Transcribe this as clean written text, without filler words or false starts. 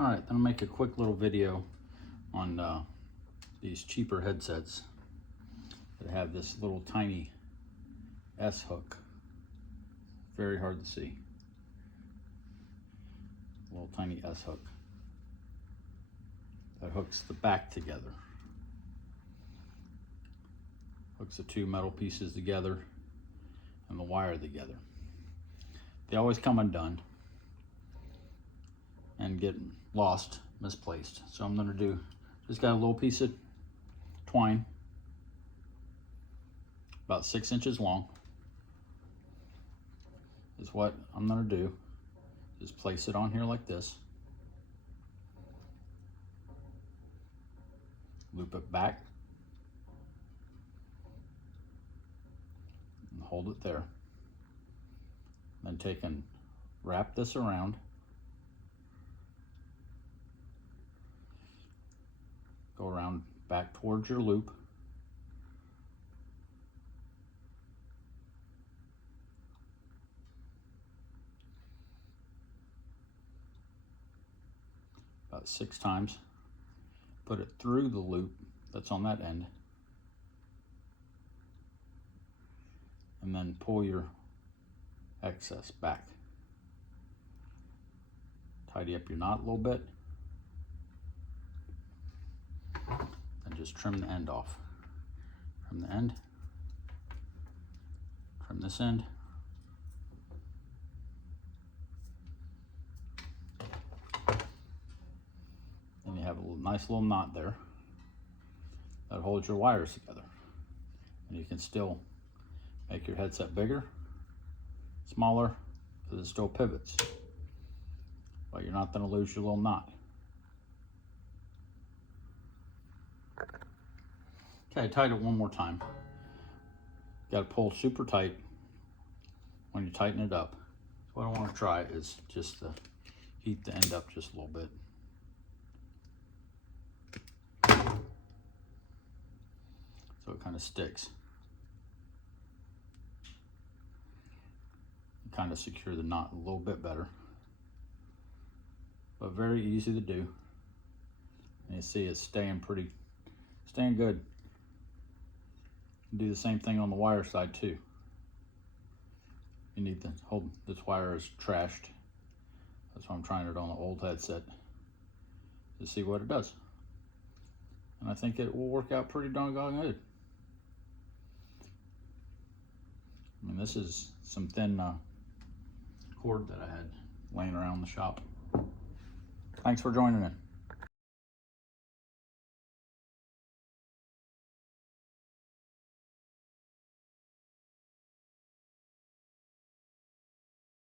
All right, then I'll make a quick little video on these cheaper headsets that have this little tiny S hook. Very hard to see. Little tiny S hook that hooks the back together. Hooks the two metal pieces together and the wire together. They always come undone and get lost, misplaced. So I'm gonna do, just got a little piece of twine, about 6 inches long, is what I'm gonna do. Just place it on here like this. Loop it back. And hold it there. Then take and wrap this around. Go around back towards your loop. About 6 times. Put it through the loop that's on that end. And then pull your excess back. Tidy up your knot a little bit. And just trim the end off. Trim the end. Trim this end. And you have a nice little knot there that holds your wires together. And you can still make your headset bigger, smaller, because it still pivots. But you're not going to lose your little knot. Okay, I tied it one more time. Got to pull super tight when you tighten it up. So what I want to try is just to heat the end up just a little bit. So it kind of sticks. Kind of secure the knot a little bit better, but very easy to do. And you see it's staying good. Do the same thing on the wire side too. You need to hold, this wire is trashed. That's why I'm trying it on the old headset to see what it does. And I think it will work out pretty doggone good. I mean, this is some thin cord that I had laying around the shop. Thanks for joining in.